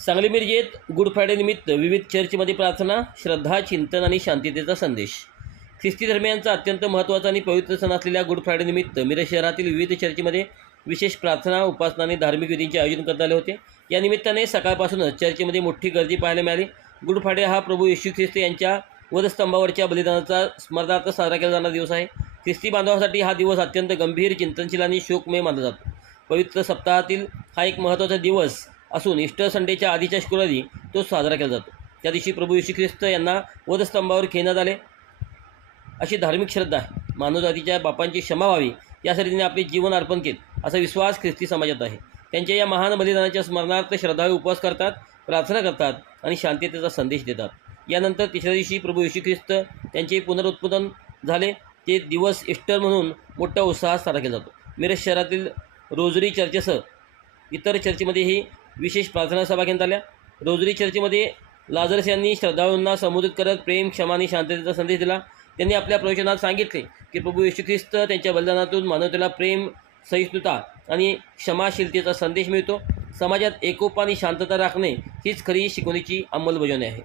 Sangli मिरजेत good Friday निमित्त विविध चर्चमध्ये प्रार्थना, श्रद्धा, चिंतन आणि शांततेचा संदेश. ख्रिस्ती धर्मियांचा अत्यंत महत्त्वाचा आणि पवित्र सण असलेल्या गुड फ्रायडे निमित्त मिरज शहरातील विविध चर्चमध्ये विशेष प्रार्थना, उपासना आणि धार्मिक विधींचे आयोजन करण्यात आले होते. या निमित्ताने सकाळपासूनच चर्चमध्ये मोठी गर्दी पाहायला मिळाली. गुड फ्रायडे हा प्रभू येशू ख्रिस्त यांच्या वधस्तंभावरच्या बलिदानाचा स्मरणार्थ साजरा केला जाणारा दिवस आहे. ख्रिस्ती बांधवांसाठी हा दिवस अत्यंत गंभीर, चिंतनशील आणि शोकमय मानला जातो. पवित्र सप्ताहातील हा एक महत्त्वाचा दिवस असून ईस्टर संडेच्या आधीच्या शुक्रवारी तो साजरा केला जातो. त्या दिवशी प्रभू येशू ख्रिस्त यांना वधस्तंभावर खेळण्यात आले अशी धार्मिक श्रद्धा आहे. मानवजातीच्या पापांची क्षमा व्हावी यासाठी त्यांनी आपले जीवन अर्पण केले असा विश्वास ख्रिस्ती समाजात आहे. त्यांच्या या महान बलिदानाच्या स्मरणार्थ श्रद्धाळू उपवास करतात, प्रार्थना करतात आणि शांततेचा संदेश देतात. यानंतर तिसऱ्या दिवशी प्रभू येशू ख्रिस्त यांचे पुनरुत्पादन झाले ते दिवस ईस्टर म्हणून मोठ्या उत्साहात साजरा केला जातो. मिरज शहरातील रोजरी चर्चसह इतर चर्चमध्येही विशेष प्रार्थना सभा घेण्यात आल्या. रोजरी चर्चमध्ये लाझरस यांनी श्रद्धाळूंना संबोधित करत प्रेम, क्षमा आणि शांततेचा संदेश दिला. त्यांनी आपल्या प्रवचनात सांगितले की प्रभू येशू ख्रिस्त त्यांच्या बलिदानातून मानवतेला प्रेम, सहिष्णुता आणि क्षमाशीलतेचा संदेश मिळतो. समाजात एकोपा आणि शांतता राखणे हीच खरी शिकवणीची अंमलबजावणी आहे.